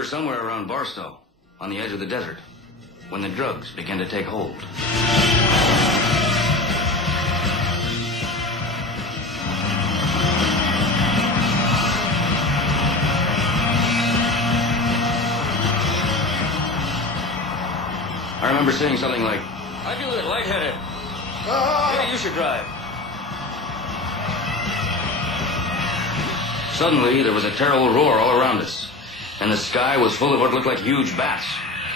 were somewhere around Barstow, on the edge of the desert, when the drugs began to take hold. I remember saying something like, I feel a bit lightheaded. Maybe you should drive. Suddenly, there was a terrible roar all around us, and the sky was full of what looked like huge bats,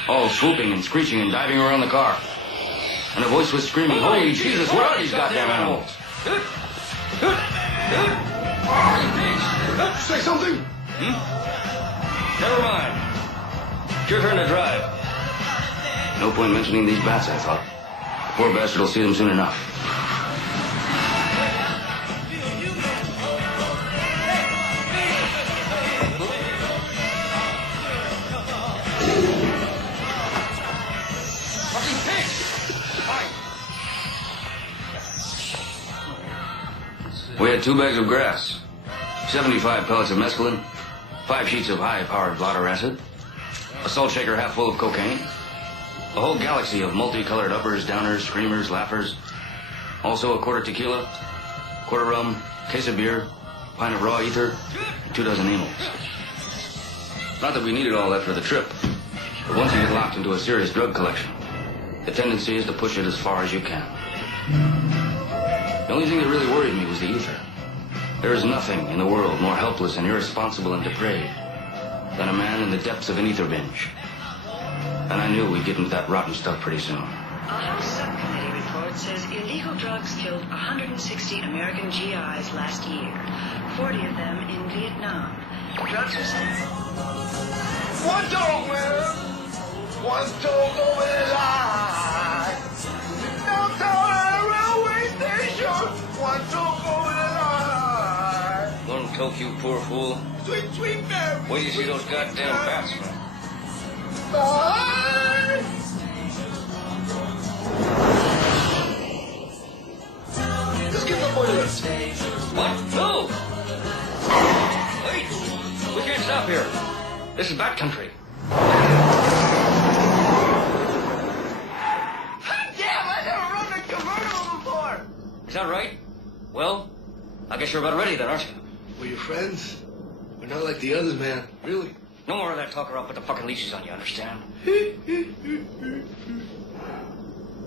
all swooping and screeching and diving around the car. And a voice was screaming, holy Jesus, where are these goddamn animals? Say something! Never mind. It's your turn to drive. No point mentioning these bats, I thought. The poor bastard will see them soon enough. We had 2 bags of grass, 75 pellets of mescaline, 5 sheets of high-powered blotter acid, a salt shaker half full of cocaine, a whole galaxy of multicolored uppers, downers, screamers, laughers, also a quarter tequila, quarter rum, case of beer, pint of raw ether, and 2 dozen amyls. Not that we needed all that for the trip, but once you get locked into a serious drug collection, the tendency is to push it as far as you can. The only thing that really worried me was the ether. There is nothing in the world more helpless and irresponsible and depraved than a man in the depths of an ether binge. And I knew we'd get into that rotten stuff pretty soon. A House subcommittee report says illegal drugs killed 160 American GIs last year, 40 of them in Vietnam. Drugs are sent. One dog, man! One dog over the line! Downtown railway station! One dog over the line! Don't toke, you poor fool. Sweet, sweet Mary! Where do you see those goddamn bats from? Bye! Just give the boy a lift. What? No! Wait! We can't stop here. This is back country. Damn, I never run a convertible before! Is that right? Well, I guess you're about ready then, aren't you? We're your friends. We're not like the others, man. Really. No more of that talk or I'll put the fucking leashes on you, understand?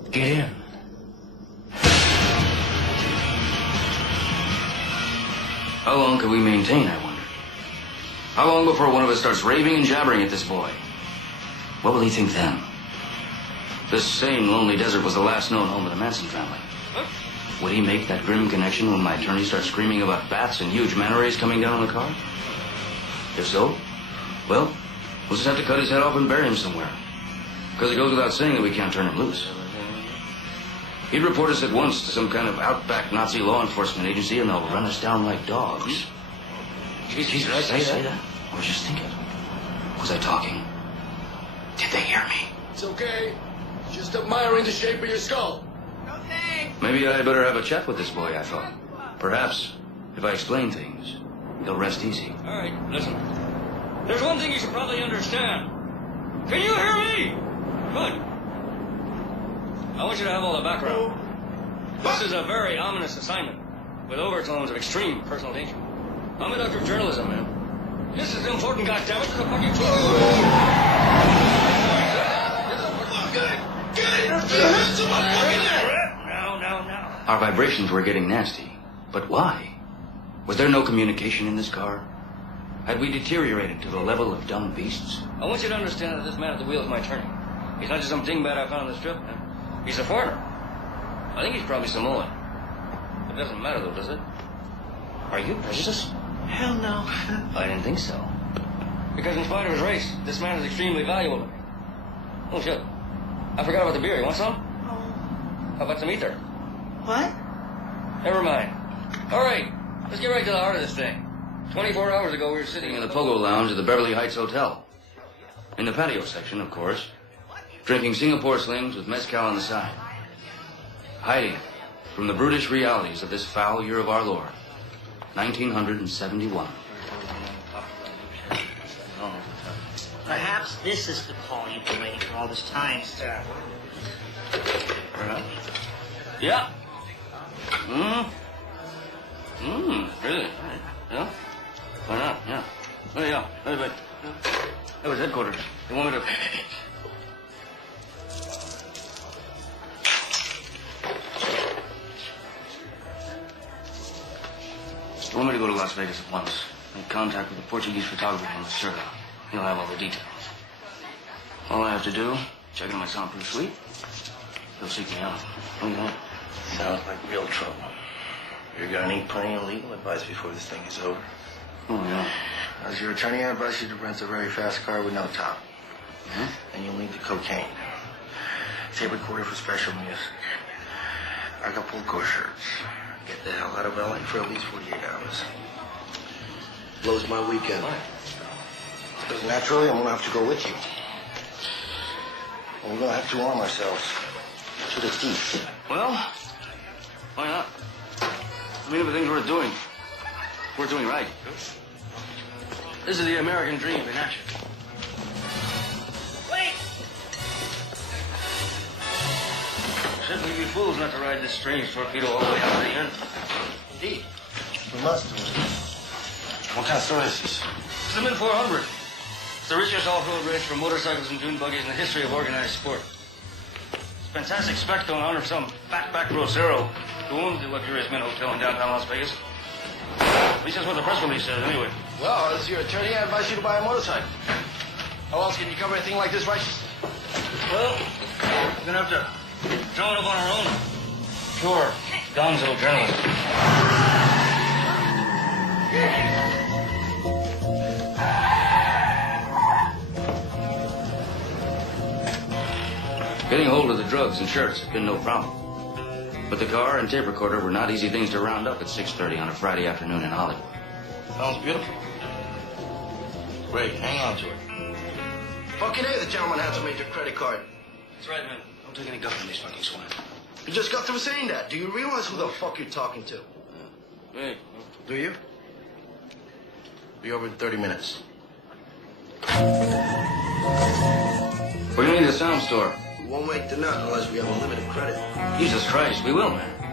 Get in. How long can we maintain, I wonder? How long before one of us starts raving and jabbering at this boy? What will he think then? This same lonely desert was the last known home of the Manson family. Would he make that grim connection when my attorney starts screaming about bats and huge manta rays coming down on the car? If so, well, we'll just have to cut his head off and bury him somewhere. Because it goes without saying that we can't turn him loose. He'd report us at once to some kind of outback Nazi law enforcement agency and they'll run us down like dogs. Jesus, did I say that? I was just thinking. Was I talking? Did they hear me? It's okay. Just admiring the shape of your skull. No thanks. Maybe I better have a chat with this boy, I thought. Perhaps, if I explain things, he'll rest easy. All right, listen. There's one thing you should probably understand. Can you hear me? Good. I want you to have all the background. This is a very ominous assignment, with overtones of extreme personal danger. I'm a doctor of journalism, man. This is important, goddammit. This is a fucking Now. Our vibrations were getting nasty. But why? Was there no communication in this car? Had we deteriorated to the level of dumb beasts? I want you to understand that this man at the wheel is my attorney. He's not just some dingbat I found on this trip, man. He's a foreigner. I think he's probably Samoan. It doesn't matter, though, does it? Are you prejudiced? Hell no. I didn't think so. Because in spite of his race, this man is extremely valuable to me. Oh, shit. I forgot about the beer. You want some? Oh. How about some ether? What? Never mind. All right. Let's get right to the heart of this thing. 24 hours ago, we were sitting in the Pogo Lounge at the Beverly Heights Hotel. In the patio section, of course. Drinking Singapore slings with mezcal on the side. Hiding from the brutish realities of this foul year of our Lord, 1971. Hey, This is the call you've been waiting for all this time, sir. Yeah. Really? Yeah? Why not? Yeah. Oh, yeah. Wait. That was headquarters. They want me to... They want me to go to Las Vegas at once. Make contact with the Portuguese photographer from the circle. He'll have all the details. All I have to do, check in my soundproof suite. He'll seek me out. What do you think? Sounds like real trouble. You're gonna need plenty of legal advice before this thing is over. Oh, yeah. As your attorney, I advise you to rent a very fast car with no top. Hmm? And you'll need the cocaine. Tape recorder for special music. Acapulco shirts. Get the hell out of LA for at least 48 hours. Blows my weekend. Because naturally, I'm gonna have to go with you. And we're gonna have to arm ourselves to the teeth. Well, why not? I mean, everything's worth doing. Worth doing right. This is the American dream in action. Wait! Should we be fools not to ride this strange torpedo all the way out to the end? Indeed. We must do it. What kind of story is this? It's the Mid-400. It's the richest off-road race for motorcycles and dune buggies in the history of organized sport. It's a fantastic spectacle in honor of some fat back row zero who owns the luxurious Mint Hotel in downtown Las Vegas. At least that's what the press release says, anyway. Well, as your attorney, I advise you to buy a motorcycle. How else can you cover a thing like this righteously? Well, we're gonna have to draw it up on our own. Sure, gonzo journalism. Getting hold of the drugs and shirts has been no problem. But the car and tape recorder were not easy things to round up at 6:30 on a Friday afternoon in Hollywood. Sounds beautiful. Great, hang on to it. Fucking A, the gentleman has a major credit card. That's right, man. Don't take any guff from these fucking swine. You just got through saying that. Do you realize who the fuck you're talking to? Hey, Do you? Be over in 30 minutes. we're gonna need a sound store. We won't make the nut unless we have unlimited credit. Jesus Christ, we will, man.